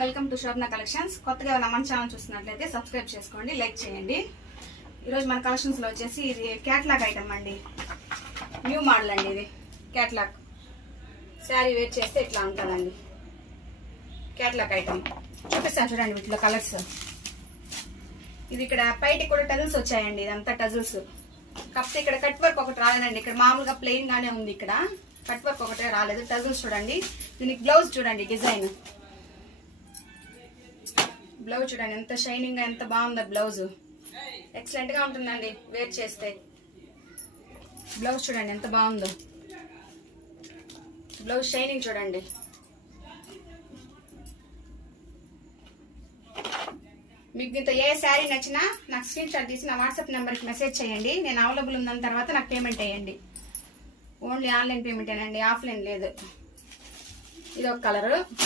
Welcome to Shobhana collections. కొత్తగా ఎవరైనా మన ఛానల్ చూస్తున్నట్లయితే సబ్స్క్రైబ్ చేసుకోండి, లైక్ చేయండి. ఈరోజు మన కలెక్షన్స్లో వచ్చేసి ఇది క్యాట్లాగ్ ఐటమ్ అండి, న్యూ మోడల్ అండి. ఇది క్యాట్లాగ్ శారీ వేర్ చేస్తే ఇట్లా ఉంటుందండి. క్యాట్లాగ్ ఐటమ్ చూపిస్తాను చూడండి, వీటిలో కలర్స్. ఇది ఇక్కడ పైకి కూడా టజిల్స్ వచ్చాయండి, ఇదంతా టజిల్స్. కాకపోతే ఇక్కడ కట్ వర్క్ ఒకటి రాలేదండి, ఇక్కడ మామూలుగా ప్లెయిన్ గానే ఉంది. ఇక్కడ కట్ వర్క్ ఒకటే రాలేదు. టజిల్స్ చూడండి. దీనికి బ్లౌజ్ చూడండి, డిజైన్ బ్లౌజ్ చూడండి ఎంత షైనింగ్ గా, ఎంత బాగుందో బ్లౌజ్. ఎక్సలెంట్ గా ఉంటుందండి వేర్ చేస్తే. బ్లౌజ్ చూడండి ఎంత బాగుందో, బ్లౌజ్ షైనింగ్ చూడండి. మీకు ఇంత ఏ శారీ నచ్చినా నాకు స్క్రీన్ షాట్ తీసి నా వాట్సాప్ నెంబర్కి మెసేజ్ చేయండి. నేను అవైలబుల్ ఉన్న తర్వాత నాకు పేమెంట్ వేయండి. ఓన్లీ ఆన్లైన్ పేమెంటేనండి, ఆఫ్లైన్ లేదు. ఇది ఒక కలరు.